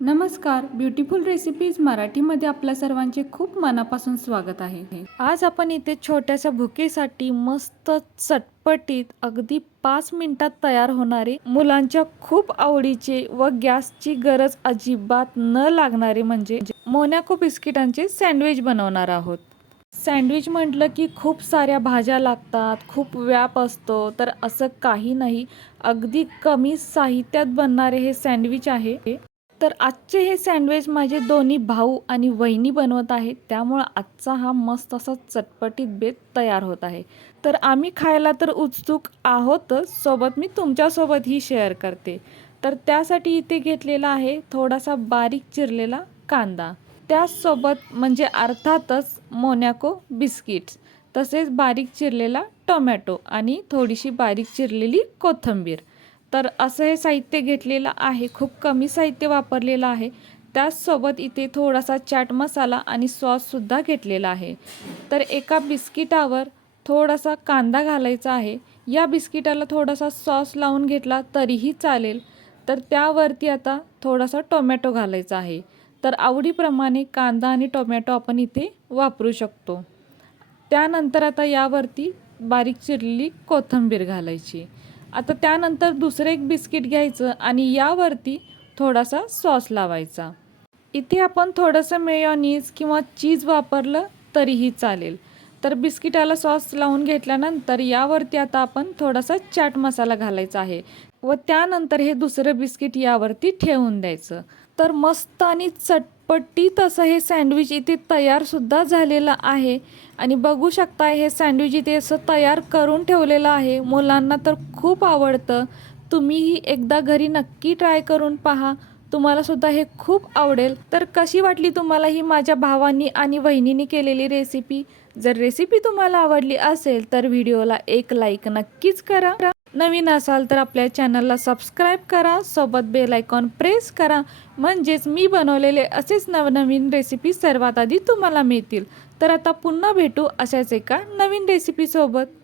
नमस्कार beautiful recipes मराठीमध्ये आपल्या सर्वांचे खूप मनापासून स्वागत आहे. आज आपण इथे छोट्याशा भुकेसाठी मस्त चटपटीत अगदी पाच मिनिटात तयार होणारे मुलांच्या खूप आवडीचे व गॅसची गरज अजिबात न लागणारे म्हणजे मोनॅको बिस्किटांचे सँडविच बनवणार आहोत. सँडविच म्हटलं की खूप साऱ्या भाज्या लागतात खूप व्याप असतो तर असं काही नाही. अगदी कमी साहित्यात बनणारे हे सँडविच आहे. तर आजचे हे सँडविच माझे दोन्ही भाऊ आणि वहिनी बनवत आहेत. त्यामुळं आजचा हा मस्त असा चटपटीत बेत तयार होत आहे. तर आम्ही खायला तर उत्सुक आहोतच सोबत मी तुमच्यासोबतही शेअर करते. तर त्यासाठी इथे घेतलेला आहे थोडासा बारीक चिरलेला कांदा. त्याचसोबत म्हणजे अर्थातच मोनॅको बिस्किट्स तसेच बारीक चिरलेला टोमॅटो आणि थोडीशी बारीक चिरलेली कोथिंबीर. तर असं हे साहित्य घेतलेलं आहे खूप कमी साहित्य वापरलेलं आहे. त्याचसोबत इथे थोडासा चाट मसाला आणि सॉससुद्धा घेतलेला आहे. तर एका बिस्किटावर थोडासा कांदा घालायचा आहे. या बिस्किटाला थोडासा सॉस लावून घेतला तरीही चालेल. तर त्यावरती आता थोडासा टोमॅटो घालायचा आहे. तर आवडीप्रमाणे कांदा आणि टोमॅटो आपण इथे वापरू शकतो. त्यानंतर आता यावरती बारीक चिरलेली कोथिंबीर घालायची. आता त्यानंतर दुसरं एक बिस्किट घ्यायचं आणि यावरती थोडासा सॉस लावायचा. इथे आपण थोडंसं मेयोनीज किंवा चीज वापरलं तरीही चालेल. तर बिस्किटाला सॉस लावून घेतल्यानंतर यावरती आता आपण थोडासा चाट मसाला घालायचा आहे व त्यानंतर हे दुसरं बिस्किट यावरती ठेवून द्यायचं. तर मस्त आणि चट पट्टी असं हे सँडविच इथे तयारसुद्धा झालेलं आहे. आणि बघू शकता हे सँडविच इथे असं तयार करून ठेवलेलं आहे. मुलांना तर खूप आवडतं. तुम्हीही एकदा घरी नक्की ट्राय करून पहा. तुम्हाला सुद्धा हे खूप आवडेल. तर कशी वाटली तुम्हाला ही माझ्या भावांनी आणि वहिनींनी केलेली रेसिपी? जर रेसिपी तुम्हाला आवडली असेल तर व्हिडिओला एक लाईक नक्कीच करा. नवीन असाल तर आपल्या चॅनलला सबस्क्राईब करा. सोबत बेल आयकॉन प्रेस करा. म्हणजेच मी बनवलेले असेच नवनवीन रेसिपी सर्वात आधी तुम्हाला मिळतील. तर आता पुन्हा भेटू अशाच एका नवीन रेसिपीसोबत